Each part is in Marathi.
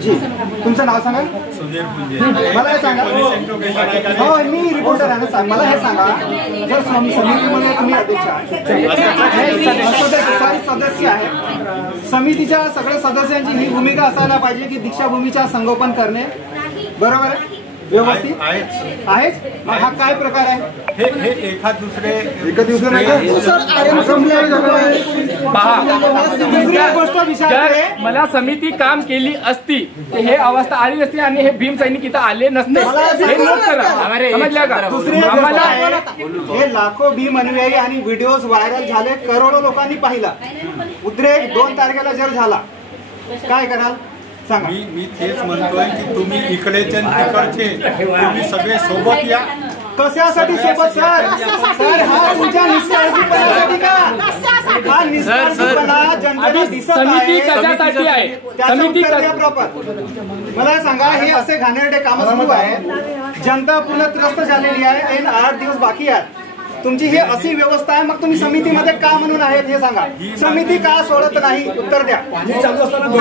जी तुमचं नाव सांगा. सुधीर पुंजे. मला हे सांगा. हो मी रिपोर्टर आहे ना. मला हे सांगा जर समितीमध्ये तुम्ही अध्यक्ष सदस्य आहे समितीच्या सगळ्या सदस्यांची ही भूमिका असायला पाहिजे की दीक्षाभूमीच्या संगोपन करणे बरोबर आहे व्यवस्थित आहेच. हा काय प्रकार आहे हे एखाद दुसरे मला समिती काम केली असती हे अवस्था आली नसती आणि हे भीम सैनिक इथं आले नसते. हे नोट करा समजल्या का. आम्हाला हे लाखो भीम अनुयायी आणि व्हिडिओज व्हायरल झाले करोडो लोकांनी पाहिला. उद्रेक 2 तारखेला जर झाला काय कराल सांगा. मी तेच म्हणतोय की तुम्ही इकडेचे तिकडचे तुम्ही सगळे सोबत या. कशासाठी सोबत सर. सर हा तुमच्या निष्काळजीपणासाठी का. हा निष्काळजीपणा जनतेला दिसत आहे. त्याचं उत्तर द्या प्रॉपर. मला सांगा हे असे घाणेरडे काम सुरू आहे जनता पूर्ण त्रस्त झालेली आहे. 8 दिवस बाकी आहेत. तुमची ही अशी व्यवस्था आहे मग तुम्ही समितीमध्ये का म्हणून आहेत हे सांगा. समिती का सोडत नाही उत्तर द्या.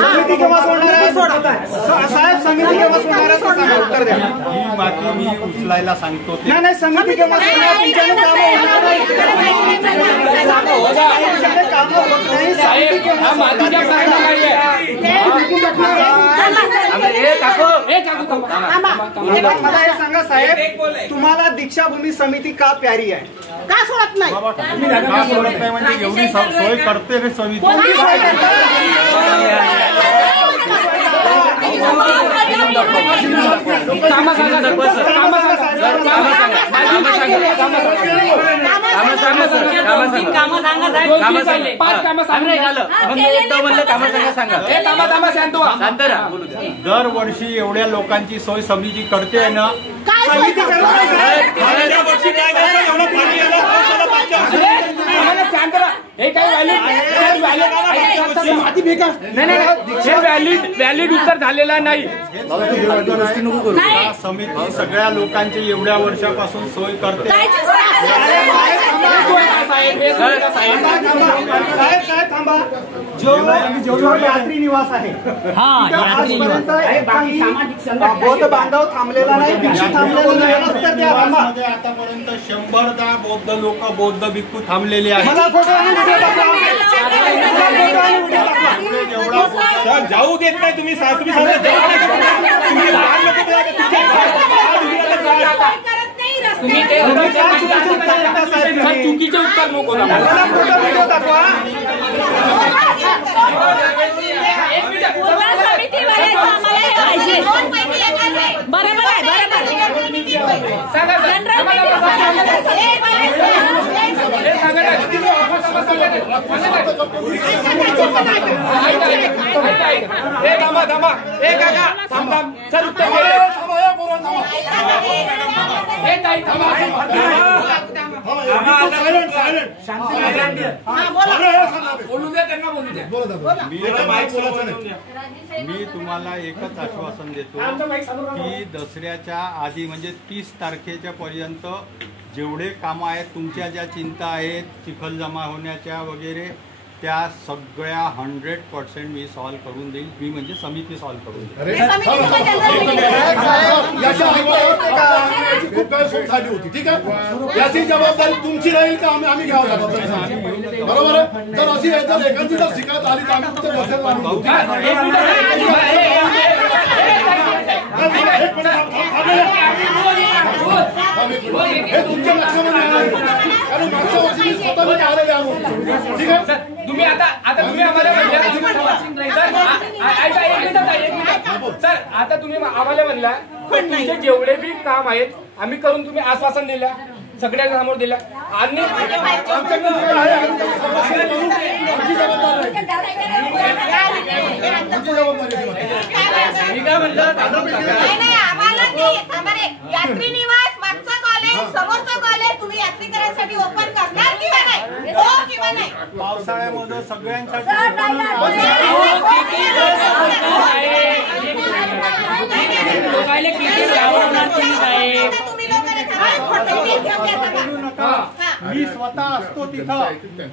समिती केव्हा सोडणार आहे साहेब. समिती केव्हा सोडणार आहे सांगा उत्तर द्या. ही माती मी उचलायला सांगतो. नाही समिती केव्हा सोडणार. तुमच्याने कामं होणार नाही. कामं होत नाही. समिती केव्हा मला हे सांगा साहेब तुम्हाला दीक्षाभूमी समिती का प्यारी आहे. का सोडत नाही. म्हणजे एवढी सोय करते रे समिती. दरवर्षी एवढ्या लोकांची सोय समिती करते ना. समिती व्हॅलिड उत्तर झालेला नाही. समिती सगळ्या लोकांची एवढ्या वर्षापासून सोय करते. साहेब थांबा. जो यात्री निवास आहे आजपर्यंत काही बौद्ध बांधव थांबलेला नाही. भिक्षू थांबलेला नाही. उत्तर द्या. आतापर्यंत 100दा बौद्ध लोक बौद्ध भिक्खू थांबलेले आहेत. मला फोटो आणि व्हिडिओ दाखवा. जाऊ देत नाही तुम्ही. चुकीचे उत्तर नको. मला फोटो व्हिडिओ दाखवा. बरोबर आहे. मी तुम्हाला एकच आश्वासन देतो की दसऱ्याच्या आधी म्हणजे 30 तारखेच्या पर्यंत जेवढे कामं आहेत तुमच्या ज्या चिंता आहेत चिखल जमा होण्याच्या वगैरे त्या सगळ्या 100% मी सॉल्व करून देईल. मी म्हणजे समिती सॉल्व करून देईल. खूप गैरसोय झाली होती. ठीक आहे. याची जबाबदारी तुमची राहील का आम्ही घ्यावं जबाबदारी. बरोबर आहे. जर अशी एखादी जर शिकायत आली तर आम्ही तुमचं बसेल मानू. हे तुमच्या लक्षामध्ये आहे कारण मागच्या वर्षी मी स्वतः आलेले आहोत. ठीक आहे. तुम्ही आता तुम्ही आम्हाला सर आता तुम्ही आम्हाला म्हणला तुमचे जेवढे बी काम आहेत आम्ही करून तुम्ही आश्वासन दिलं सगळ्यांना समोर दिलं आणि यात्री निवास मागचं कॉलेज समोरचं कॉलेज तुम्ही यात्रेकरांसाठी ओपन करणार किंवा नाही. हो किंवा नाही. पावसाळ्यामध्ये सगळ्यांसाठी मी स्वतः असतो तिथं.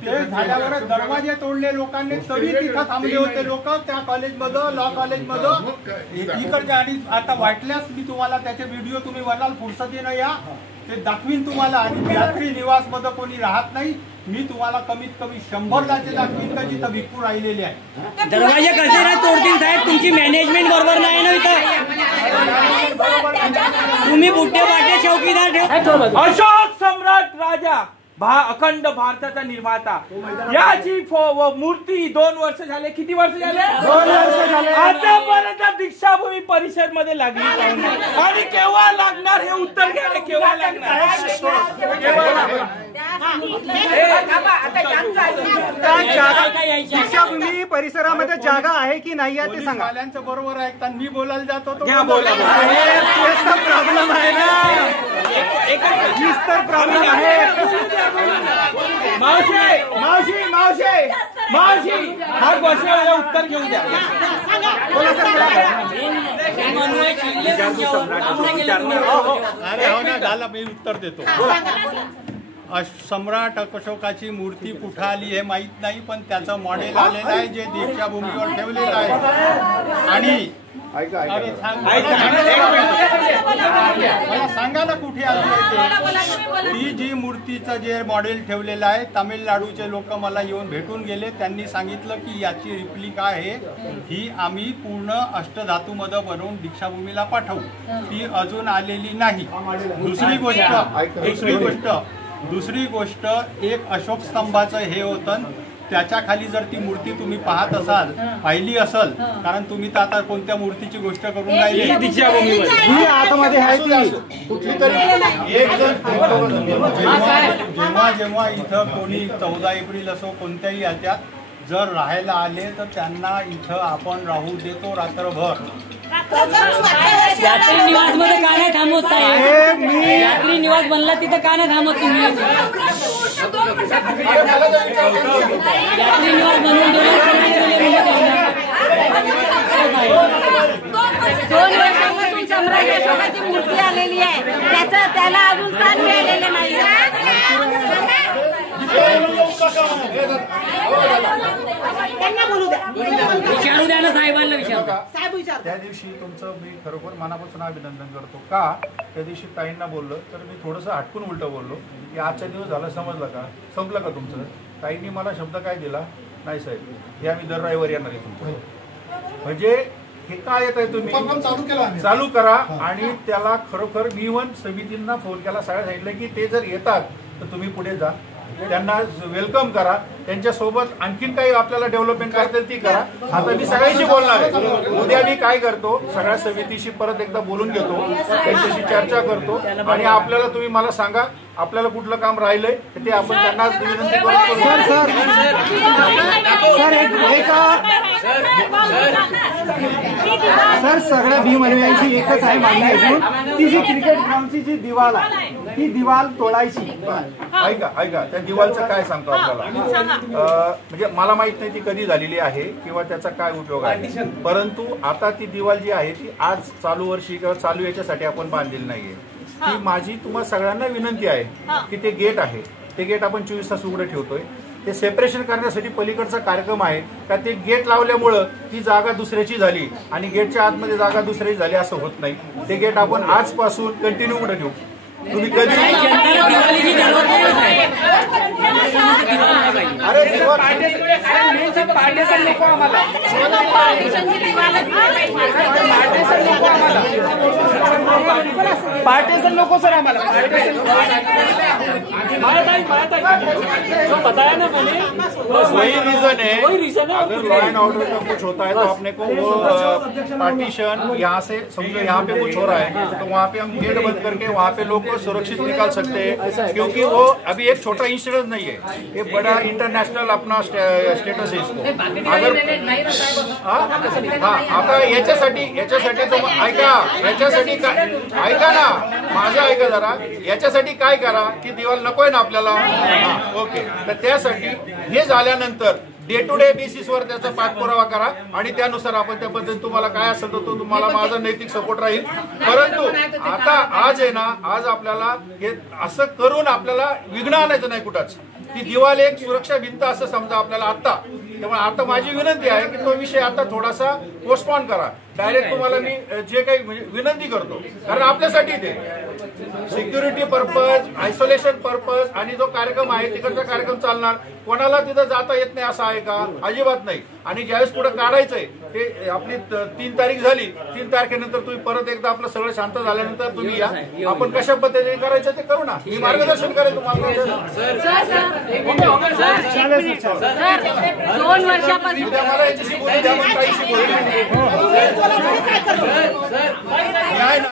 ते झाल्यावर दरवाजे तोडले लोकांनी, तरी तिथं थांबले होते लोक त्या कॉलेजमध्ये, लॉ कॉलेजमध्ये इकडच्या. आणि आता वाटल्यास मी तुम्हाला त्याचे व्हिडिओ तुम्ही बनाल, फुरसतीनं या, ते दाखवीन तुम्हाला. आणि यात्री निवास मध्ये कोणी राहत नाही. मी तुम्हाला कमीत कमी 100 लाचे दाखवीन का जिथं भिक्खू राहिलेले आहे. दरवाजे कसे नाही तोडतील साहेब, तुमची मॅनेजमेंट बरोबर नाही ना इथं. तुम्ही बुट्टे बाटे चौकीदार ठेव. अशोक सम्राट राजा अखंड भारताचा निर्माता याची मूर्ती 2 वर्ष झाले. किती वर्ष झाले? 2 वर्ष झाले. आतापर्यंत दीक्षाभूमी परिषद मध्ये लागली आणि केव्हा लागणार हे उत्तर घ्या. केव्हा लागणार? दीक्षाभूमी परिसरामध्ये जागा आहे की नाही आहे ते सांगा. वाल्यांचं बरोबर ऐकता, मी बोलायला जातो तो प्रॉब्लेम आहे ना, तर प्रॉब्लेम आहे. मावशी मावशी मावशी मावशी हा गोष्टीला उत्तर घेऊन द्या. झालं, मी उत्तर देतो. सम्राट अशोकाची मूर्ती कुठं आली हे माहित नाही, पण त्याचं मॉडेल आलेलं आहे जे दीक्षाभूमीवर ठेवलेलं आहे. आणि मला सांगा ना कुठे आली आहे ती जी मूर्तीचं जे मॉडेल ठेवलेलं आहे. तामिळनाडूचे लोक मला येऊन भेटून गेले, त्यांनी सांगितलं की याची रिप्लिका आहे, ही आम्ही पूर्ण अष्टधातूमध्ये बनवून दीक्षाभूमीला पाठवू. ती अजून आलेली नाही. दुसरी गोष्ट एक अशोक स्तंभाचं हे होतं, त्याच्या खाली जर ती मूर्ती तुम्ही पाहिली असेल, कारण तुम्ही तर आता कोणत्या मूर्तीची गोष्ट करून राहिली, ही आतमध्ये आहे ती कुठली तरी जेव्हा इथं कोणी 14 एप्रिल असो कोणत्याही याच्यात जर राहायला आले तर त्यांना इथं आपण राहू देतो रात्रभर. यात्री निवास मध्ये का नाही थांबवत साहेब? यात्री निवास बनला तिथं का नाही थांबत तुम्ही? यात्री निवास बनवून 2 वर्षापासून सम्राट अशोकाची मूर्ती आलेली आहे, त्याला अजून स्थान मिळालेलं नाही. विचारू द्या ना साहेबांना, विचारू. त्या दिवशी तुमचं मी खरोखर मनापासून अभिनंदन करतो. का त्या दिवशी ताईंना बोललं तर मी थोडंसं हटकून उलटं बोललो की आजच्या दिवस झालं, समजलं का, संपलं का तुमचं. ताईंनी मला शब्द काय दिला, नाही साहेब हे आम्ही दर रविवारी येणार आहे तुमचं. म्हणजे हे काय येत आहे, तुम्ही चालू करा. आणि त्याला खरोखर मी समितींना फोन केला, सगळ्या सांगितलं की ते जर येतात तर तुम्ही पुढे जा, त्यांना वेलकम करा, त्यांच्यासोबत आणखीन काही आपल्याला डेव्हलपमेंट करता ती करा. आता मी सगळ्यांशी बोलणार आहे. उद्या मी काय करतो, सगळ्या समितीशी परत एकदा बोलून घेतो, त्यांच्याशी चर्चा करतो. आणि आपल्याला तुम्ही मला सांगा आपल्याला कुठलं काम राहिलंय ते आपण त्यांना विनंती करू. सर सगळ्या भीम अनुयायांची एकच आहे मागणी अजून, ती जी क्रिकेट ग्राउंडची जी दिवाल आहे ती दिवाल तोडायची. ऐका त्या दिवालचं काय सांगतो आपल्याला, म्हणजे मला माहित नाही ती कधी झालेली आहे किंवा त्याचा काय उपयोग आहे, परंतु आता ती दिवाल जी आहे ती आज चालू वर्षी किंवा चालू याच्यासाठी आपण बांधलेली नाहीये. ती माझी तुम्हाला सगळ्यांना विनंती आहे की ते गेट आहे, ते गेट आपण 24 तास उघडं ठेवतोय. ते सेपरेशन करण्यासाठी पलीकडचा कार्यक्रम आहे का, ते गेट लावल्यामुळं ती जागा दुसऱ्याची झाली आणि गेटच्या आतमध्ये जागा दुसऱ्याची झाली असं होत नाही. ते गेट आपण आजपासून कंटिन्यू उघडं ठेवू. तुम्ही कधी पार्टीशन नको सर आम्हाला बताया ना मैंने, वही रीजन है, अगर लॉ एंड ऑर्डर का कुछ होता है तो अपने को वो पार्टीशन यहाँ से समझो यहाँ पे कुछ हो रहा है तो वहाँ पे हम गेट बंद करके वहाँ पे लोग को सुरक्षित निकाल सकते हैं, क्योंकि वो अभी एक छोटा इंसिडेंट नहीं है, ये बड़ा इंटरनेशनल अपना स्टेटस है इसको. अगर आता याच्यासाठी तो ऐका ना माझं ऐका जरा, याच्यासाठी काय करा की दिवाल नकोय ना आपल्याला. ओके, तर त्यासाठी हे झाल्यानंतर डे टू डे बेसिसवर त्याचा पाठपुरावा करा आणि त्यानुसार आपण त्या पद्धतीने तुम्हाला काय असेल तर तो तुम्हाला माझा नैतिक सपोर्ट राहील. परंतु आता आज आहे ना, आज आपल्याला हे असं करून आपल्याला विघ्न आणायचं नाही कुठंच. ती दिवाल एक सुरक्षा भिंत असं समजा आपल्याला आता. त्यामुळे आता माझी विनंती आहे की तो विषय आता थोडासा पोस्टपोन करा. डायरेक्ट तुम्हाला मी जे काही म्हणजे विनंती करतो, कारण आपल्यासाठी ते सिक्युरिटी पर्पज, आयसोलेशन पर्पज आणि जो कार्यक्रम आहे तिकडचा कार्यक्रम चालणार. कोणाला तिथं जाता येत नाही असं आहे का? अजिबात नाही. आणि ज्यावेळेस पुढे काढायचंय ते आपली 3 तारीख झाली, 3 तारखेनंतर तुम्ही परत एकदा आपलं सगळं शांत झाल्यानंतर तुम्ही या, आपण कशा पद्धतीने करायचं ते करू ना. मी मार्गदर्शन करेन तुम्हाला. 2 वर्षापासून मला याच्याशी बोलू द्या.